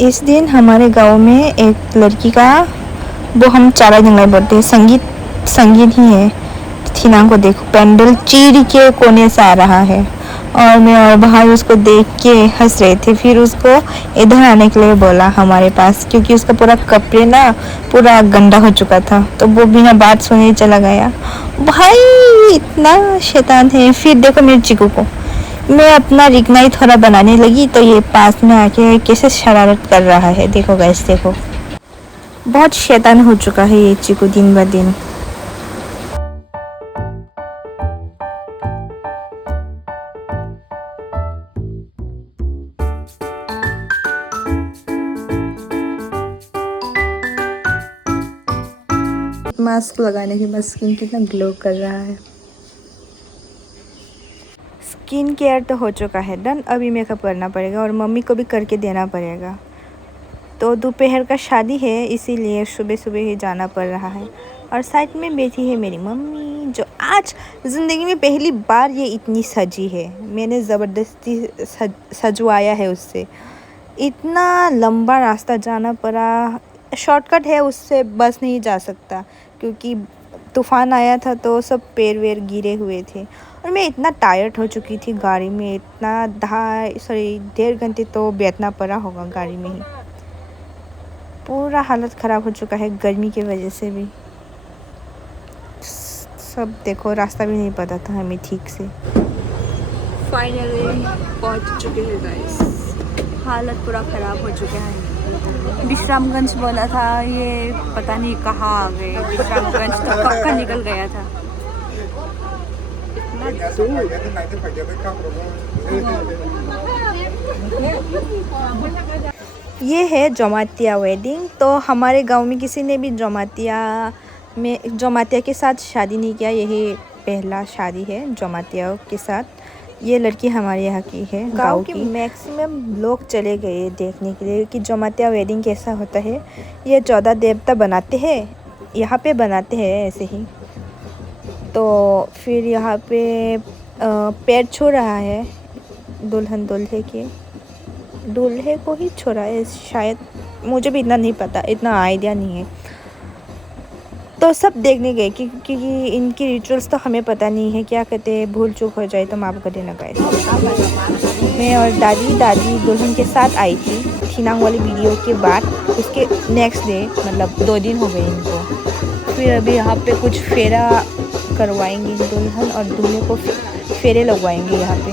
इस दिन हमारे गांव में एक लड़की का वो हम चारा जंगल बोलते हैं संगीत ही है। थीना को देखो पेंडल चीर के कोने से आ रहा है और मैं और भाई उसको देख के हंस रहे थे। फिर उसको इधर आने के लिए बोला हमारे पास, क्योंकि उसका पूरा कपड़े ना पूरा गंदा हो चुका था। तो वो बिना बात सुने चला गया। भाई इतना शैतान है। फिर देखो मेरे चिकू को, मैं अपना रिकना ही थोड़ा बनाने लगी तो ये पास में आके कैसे शरारत कर रहा है। देखो गैस, देखो बहुत शैतान हो चुका है ये चिकू दिन ब दिन। मास्क लगाने के बाद स्किन कितना ग्लो कर रहा है। स्किन केयर तो हो चुका है डन, अभी मेकअप करना पड़ेगा और मम्मी को भी करके देना पड़ेगा। तो दोपहर का शादी है इसीलिए सुबह सुबह ही जाना पड़ रहा है। और साइड में बैठी है मेरी मम्मी, जो आज ज़िंदगी में पहली बार ये इतनी सजी है। मैंने ज़बरदस्ती सजवाया है उससे। इतना लंबा रास्ता जाना पड़ा। शॉर्टकट है, उससे बस नहीं जा सकता क्योंकि तूफ़ान आया था तो सब पैर वैर गिरे हुए थे। और मैं इतना टायर्ड हो चुकी थी गाड़ी में। इतना 1.5 घंटे तो बैठना पड़ा होगा गाड़ी में ही। पूरा हालत ख़राब हो चुका है गर्मी की वजह से भी। सब देखो, रास्ता भी नहीं पता था हमें ठीक से। फाइनली पहुंच चुके हैं गाइस। हालत पूरा ख़राब हो चुका है। विश्रामगंज बोला था, ये पता नहीं कहाँ आ गए। विश्रामगंज तो पक्का निकल गया था। ये है जमातिया वेडिंग। तो हमारे गांव में किसी ने भी जमातिया के साथ शादी नहीं किया। यही पहला शादी है जमातिया के साथ। ये लड़की हमारे यहाँ की है। गांव की मैक्सिमम लोग चले गए देखने के लिए कि जमातिया वेडिंग कैसा होता है। ये 14 देवता बनाते हैं, यहाँ पे बनाते हैं ऐसे ही। तो फिर यहाँ पे पैर छू रहा है दुल्हन दूल्हे को ही छोड़ा है शायद, मुझे भी इतना नहीं पता, इतना आइडिया नहीं है। तो सब देखने गए क्योंकि इनकी रिचुअल्स तो हमें पता नहीं है क्या कहते हैं। भूल चूक हो जाए तो माफ़ कर देना गाइस। मैं और दादी दुल्हन के साथ आई थी थीनांग वाली वीडियो के बाद। उसके नेक्स्ट डे मतलब 2 दिन हो गए इनको। फिर अभी यहाँ पे कुछ फेरा करवाएंगे दुल्हन और दूल्हे को, फेरे लगवाएंगे यहाँ पे।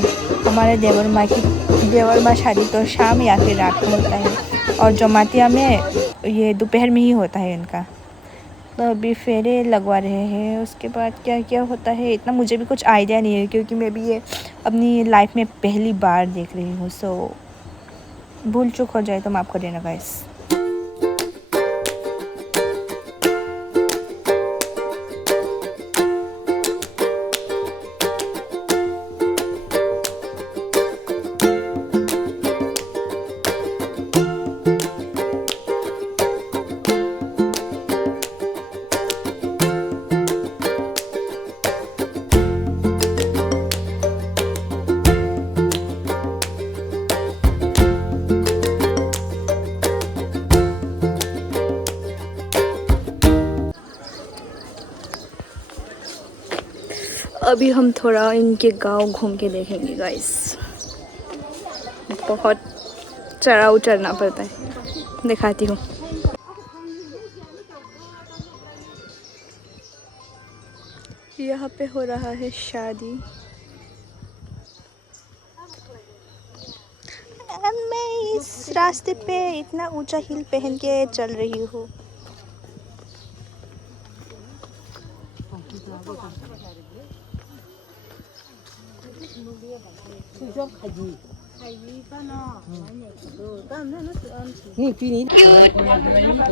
हमारे देवर माँ शादी तो शाम या फिर रात को होता है और जमातिया में ये दोपहर में ही होता है इनका। तो अभी फेरे लगवा रहे हैं। उसके बाद क्या क्या होता है इतना मुझे भी कुछ आइडिया नहीं है क्योंकि मैं भी ये अपनी लाइफ में पहली बार देख रही हूँ। सो भूल चूक हो जाए तो माफ़ कर देना गाइस। अभी हम थोड़ा इनके गांव घूम के देखेंगे गाइस। बहुत चढ़ाव चढ़ना पड़ता है, दिखाती हूँ। यहाँ पे हो रहा है शादी। मैं इस रास्ते पे इतना ऊंचा हिल पहन के चल रही हूँ।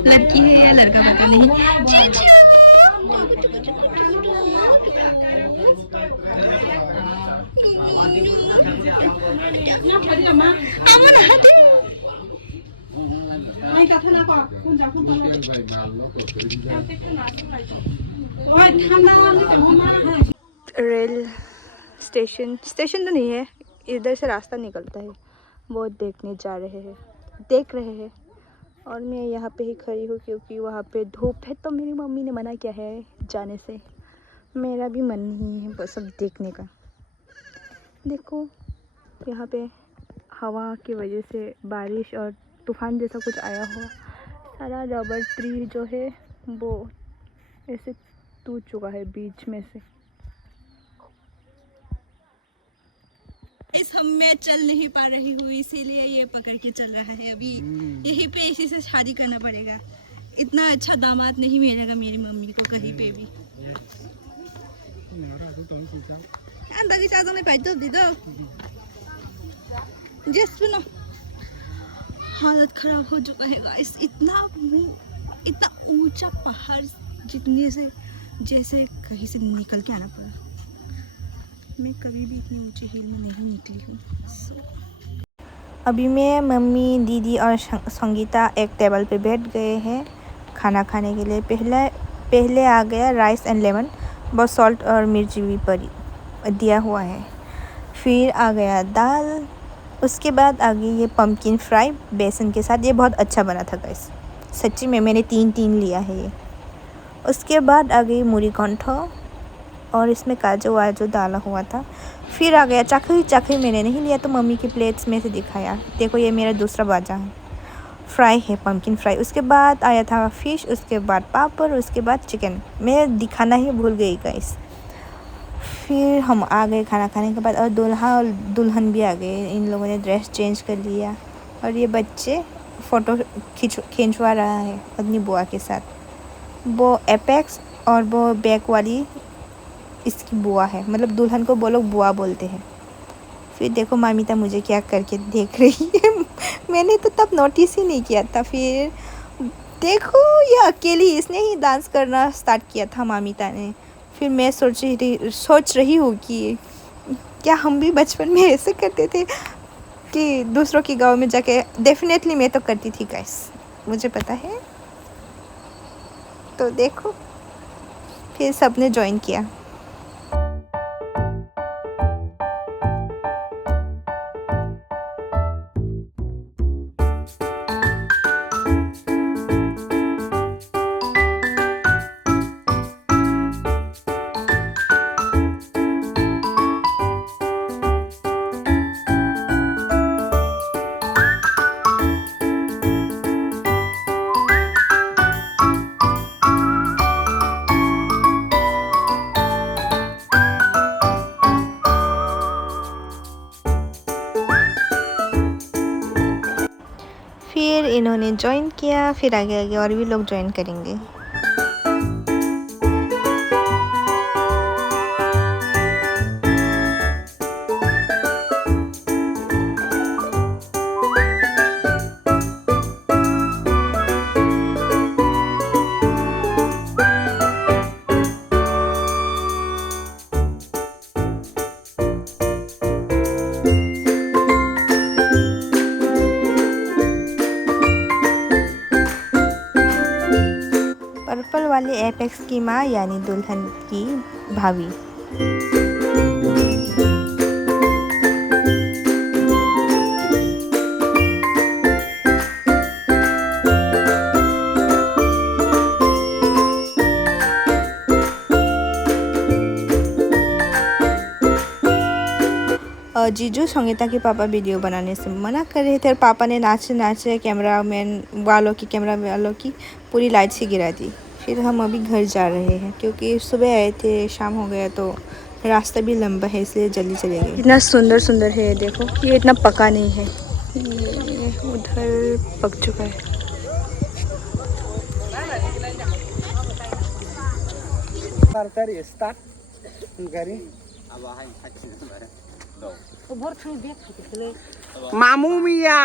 लड़की है या लड़का पता नहीं। रेल स्टेशन तो नहीं है, इधर से रास्ता निकलता है। वो देख रहे हैं। और मैं यहाँ पे ही खड़ी हूँ क्योंकि वहाँ पे धूप है, तो मेरी मम्मी ने मना किया है जाने से। मेरा भी मन नहीं है बस सब देखने का। देखो यहाँ पे हवा की वजह से बारिश और तूफान जैसा कुछ आया हुआ, सारा रबर ट्री जो है वो ऐसे टूट चुका है बीच में से। हम मैं चल नहीं पा रही हूँ, इसीलिए ये पकड़ के चल रहा है। अभी यहीं पे इसी से शादी करना पड़ेगा। इतना अच्छा दामाद नहीं मिलेगा मेरी मम्मी को कहीं पे भी। सुनो, हालत खराब हो चुका है गाइस। इतना ऊंचा पहाड़ जितने से जैसे कहीं से निकल के आना पड़ा। मैं कभी भी इतनी ऊंची हिल में नहीं निकली हूँ। अभी मैं, मम्मी, दीदी और संगीता एक टेबल पे बैठ गए हैं खाना खाने के लिए। पहले आ गया राइस एंड लेमन, बहुत सॉल्ट और मिर्ची भी पड़ी दिया हुआ है। फिर आ गया दाल, उसके बाद आ गई ये पम्पकिन फ्राई बेसन के साथ। ये बहुत अच्छा बना था गाइस, सच्ची में मैंने 3 लिया है ये। उसके बाद आ गई मुरी कंठो और इसमें काजू वाजू डाला हुआ था। फिर आ गया चाकरी मैंने नहीं लिया तो मम्मी की प्लेट्स में से दिखाया। देखो ये मेरा दूसरा बाजा है, फ्राई है पम्पकिन फ्राई। उसके बाद आया था फ़िश, उसके बाद पापड़, उसके बाद चिकन। मैं दिखाना ही भूल गई गाइस। फिर हम आ गए खाना खाने के बाद, और दूल्हा और दुल्हन भी आ गए। इन लोगों ने ड्रेस चेंज कर लिया और ये बच्चे फ़ोटो खिंचवा रहा है अपनी बुआ के साथ। वो एपेक्स और वो बैक वाली इसकी बुआ है, मतलब दुल्हन को वो लोग बुआ बोलते हैं। फिर देखो मामिता मुझे क्या करके देख रही है मैंने तो तब नोटिस ही नहीं किया था। फिर देखो ये अकेली इसने ही डांस करना स्टार्ट किया था मामिता ने। फिर मैं सोच रही हूँ कि क्या हम भी बचपन में ऐसे करते थे कि दूसरों के गांव में जाके। डेफिनेटली मैं तो करती थी गाइस, मुझे पता है। तो देखो फिर सबने ज्वाइन किया। फिर इन्होंने ज्वाइन किया, फिर आगे आगे और भी लोग ज्वाइन करेंगे। पर्पल वाले एपेक्स की माँ यानी दुल्हन की भाभी। जीजू संगीता के पापा वीडियो बनाने से मना कर रहे थे और पापा ने नाचे कैमरा वालों की पूरी लाइट्स ही गिरा दी। फिर हम अभी घर जा रहे हैं क्योंकि सुबह आए थे, शाम हो गया तो रास्ता भी लंबा है, इसलिए जल्दी चले गए। इतना सुंदर है, देखो ये इतना पका नहीं है, ये उधर पक चुका है। Mamu Mia.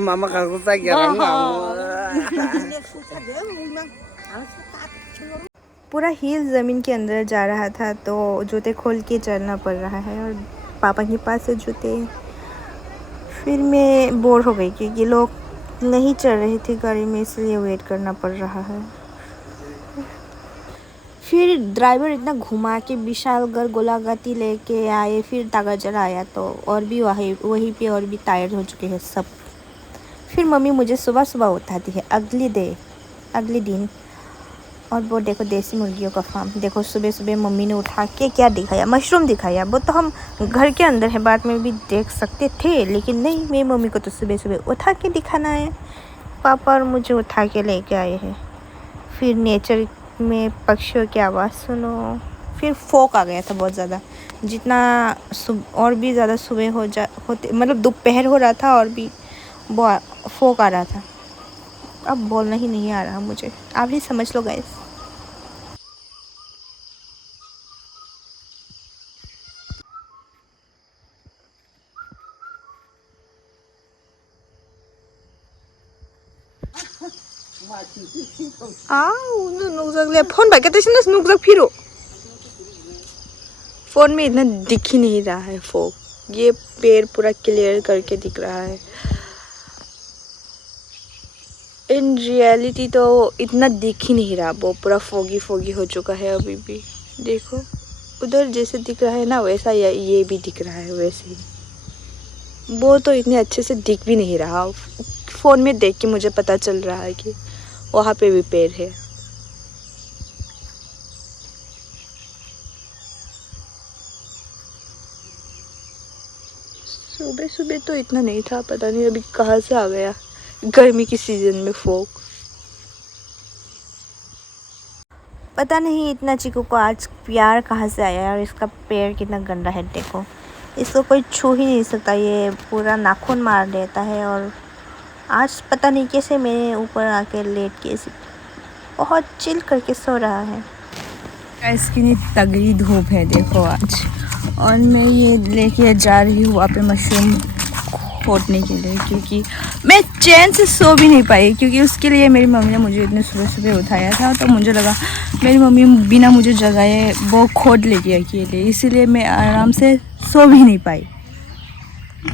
Mama kalau saya kira पूरा हील ज़मीन के अंदर जा रहा था तो जूते खोल के चलना पड़ रहा है और पापा के पास से जूते। फिर मैं बोर हो गई क्योंकि लोग नहीं चल रहे थे गाड़ी में, इसलिए वेट करना पड़ रहा है। फिर ड्राइवर इतना घुमा के विशालगढ़ गोलाघाटी लेके आए, फिर तागाजरा आया तो और भी वहीं पे और भी टायर्ड हो चुके हैं सब। फिर मम्मी मुझे सुबह सुबह उठाती है अगले दिन। और वो देखो देसी मुर्गियों का फार्म। देखो सुबह सुबह मम्मी ने उठा के क्या दिखाया, मशरूम दिखाया। वो तो हम घर के अंदर है, बाद में भी देख सकते थे, लेकिन नहीं, मेरी मम्मी को तो सुबह सुबह उठा के दिखाना है। पापा और मुझे उठा के लेके आए हैं। फिर नेचर में पक्षियों की आवाज़ सुनो। फिर फोक आ गया था बहुत ज़्यादा, जितना और भी ज़्यादा सुबह होते मतलब दोपहर हो रहा था और भी फोक आ रहा था। अब बोलना ही नहीं आ रहा मुझे, आप ही समझ लो गाइस। फोन भाई कहते नुकजक फिरो। फोन में इतना दिख ही नहीं रहा है फोक, ये पेड़ पूरा क्लियर करके दिख रहा है। इन रियलिटी तो इतना दिख ही नहीं रहा, वो पूरा फोगी हो चुका है अभी भी। देखो उधर जैसे दिख रहा है ना, वैसा ये भी दिख रहा है वैसे ही। वो तो इतने अच्छे से दिख भी नहीं रहा, फ़ोन में देख के मुझे पता चल रहा है कि वहाँ पे भी पेड़ है। सुबह सुबह तो इतना नहीं था, पता नहीं अभी कहाँ से आ गया गर्मी की सीज़न में फोक। पता नहीं इतना चीकू को आज प्यार कहाँ से आया है, और इसका पैर कितना गंदा है। देखो इसको कोई छू ही नहीं सकता, ये पूरा नाखून मार देता है। और आज पता नहीं कैसे मेरे ऊपर आके लेट के बहुत चिल करके सो रहा है। इसकी तगड़ी धूप है देखो आज, और मैं ये लेके जा रही हूँ वहाँ पे मशरूम खोदने के लिए, क्योंकि मैं चैन से सो भी नहीं पाई, क्योंकि उसके लिए मेरी मम्मी ने मुझे इतने सुबह सुबह उठाया था। तो मुझे लगा मेरी मम्मी बिना मुझे जगाए वो खोद लेगी अकेले, इसीलिए मैं आराम से सो भी नहीं पाई।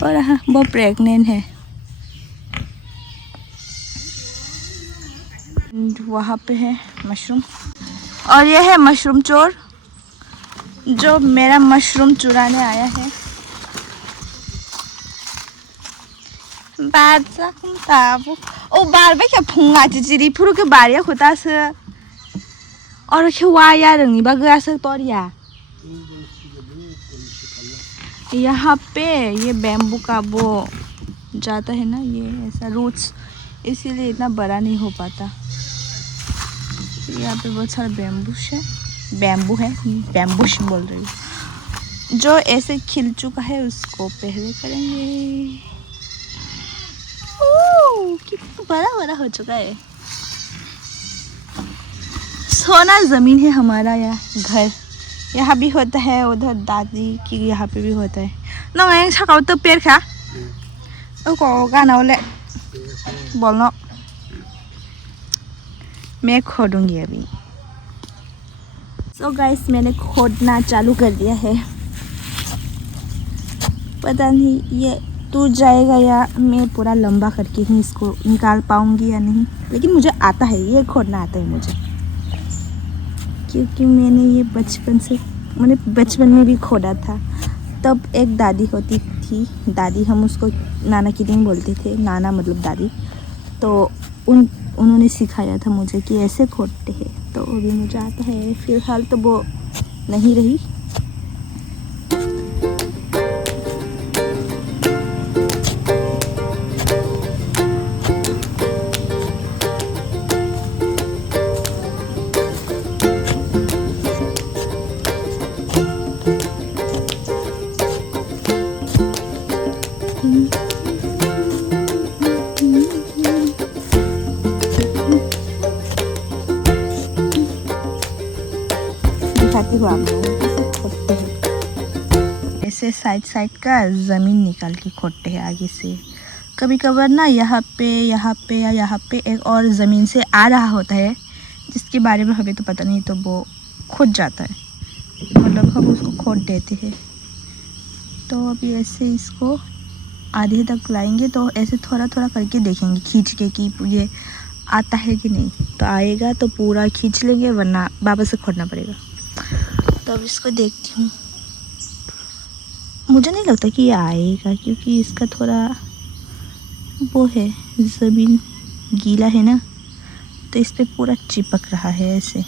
और हाँ, वो प्रेग्नेंट है। वहाँ पे है मशरूम, और यह है मशरूम चोर जो मेरा मशरूम चुराने आया है। बार क्या फुंगा चिचिरी फुरु के बारिया खुता से और के वाया रंगी बगा से तोरिया। यहाँ पे ये बैम्बू का वो जाता है ना, ये ऐसा रूट्स, इसीलिए इतना बड़ा नहीं हो पाता। यहाँ पे बहुत सारा बैम्बूश बोल रही हूँ, जो ऐसे खिल चुका है उसको पहले करेंगे। कितना बड़ा हो चुका है। सोना ज़मीन है हमारा यह घर, यहाँ भी होता है, उधर दादी की यहाँ पे भी होता है। ना छकाओ तो पेड़ खा को गाना बोले बोलना, मैं खोदूंगी अभी। सो गाइस मैंने खोदना चालू कर दिया है। पता नहीं ये टूट जाएगा या मैं पूरा लंबा करके ही इसको निकाल पाऊंगी या नहीं, लेकिन मुझे आता है, ये खोदना आता है मुझे, क्योंकि मैंने ये बचपन में भी खोदा था। तब एक दादी होती थी, दादी हम उसको नाना की दिन बोलते थे, नाना मतलब दादी। तो उन्होंने सिखाया था मुझे कि ऐसे खोदते हैं, तो अभी मुझे आता है। फिलहाल तो वो नहीं रही। ऐसे साइड का ज़मीन निकाल के खोदते हैं आगे से। कभी कभार ना यहाँ पे या यहाँ पे एक और ज़मीन से आ रहा होता है, जिसके बारे में हमें तो पता नहीं, तो वो खुद जाता है, मतलब हम उसको खोद देते हैं। तो अभी ऐसे इसको आधे तक लाएंगे, तो ऐसे थोड़ा थोड़ा करके देखेंगे खींच के कि ये आता है कि नहीं। तो आएगा तो पूरा खींच लेंगे, वरना वापस से खोदना पड़ेगा। तो अब इसको देखती हूँ, मुझे नहीं लगता कि ये आएगा, क्योंकि इसका थोड़ा वो है ज़मीन गीला है ना, तो इस पे पूरा चिपक रहा है ऐसे।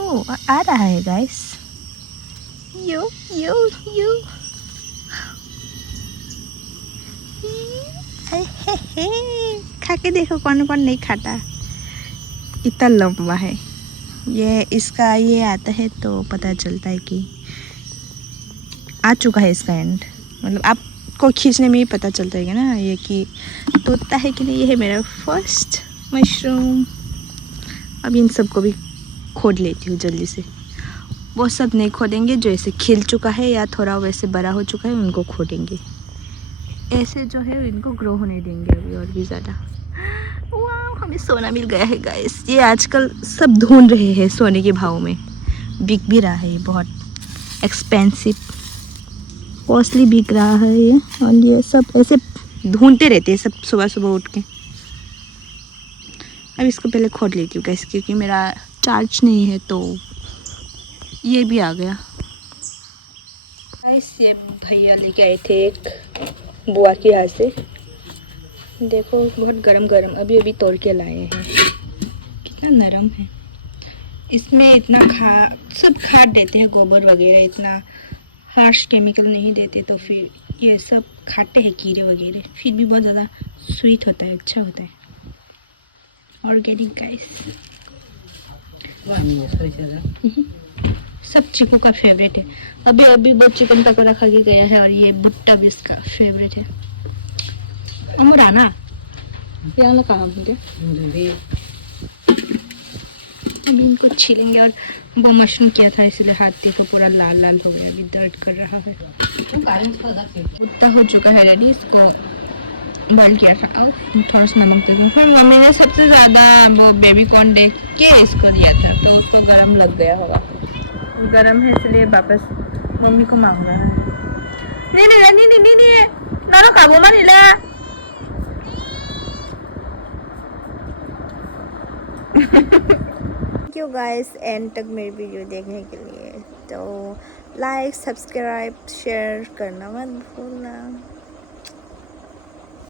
ओ आ रहा है गाइस, यो यो यो, खा के देखो कौन कौन नहीं खाता। इतना लंबा है ये, इसका ये आता है तो पता चलता है कि आ चुका है इसका एंड। मतलब आपको खींचने में ही पता चलता है ना ये कि टूटता है कि नहीं। ये है मेरा फर्स्ट मशरूम। अब इन सबको भी खोद लेती हूँ जल्दी से। वो सब नहीं खोदेंगे जो ऐसे खिल चुका है या थोड़ा वैसे बड़ा हो चुका है, उनको खोदेंगे। ऐसे जो है इनको ग्रो होने देंगे अभी और भी ज़्यादा। वाह, हमें सोना मिल गया है गाइस। ये आजकल सब ढूंढ रहे हैं सोने के भाव में, बिक भी रहा है ये, बहुत एक्सपेंसिव कॉस्टली बिक रहा है ये। और ये सब ऐसे ढूंढते रहते हैं सब सुबह सुबह उठ के। अब इसको पहले खोद लेती हूँ गाइस, क्योंकि मेरा चार्ज नहीं है तो ये भी आ गया। गाइस ये भैया लेके आए थे एक बुआ के यहाँ से, देखो बहुत गरम गरम अभी अभी तोड़ के लाए हैं। कितना नरम है। इसमें इतना सब खाद देते हैं, गोबर वगैरह, इतना हार्श केमिकल नहीं देते, तो फिर ये सब खाते हैं कीड़े वगैरह, फिर भी बहुत ज़्यादा स्वीट होता है, अच्छा होता है। Organic guys. सब चिकू का फेवरेट है। अभी अभी बहुत चिकन पकौड़ा खा के गया है, और ये भुट्टा भी इसका फेवरेट है। अमरा ना यहाँ कहाँ मुझे अभी इनको छीलेंगे। और वो मशरूम किया था इसलिए हाथ देखो पूरा लाल लाल हो गया, अभी दर्द कर रहा है। इतना हो चुका है रेडी, इसको बॉइल किया था। और थोड़ा सा नमक दे दूँ। फिर मम्मी ने सबसे ज़्यादा वो बेबी कॉर्न देख के इसको दिया था, तो उसको गरम लग गया होगा। गरम है इसलिए वापस मम्मी को मांग रहा है। नहीं नारो काबू में नीला। थैंक यू गाइस एंड तक मेरी वीडियो देखने के लिए। तो लाइक सब्सक्राइब शेयर करना मत भूलना।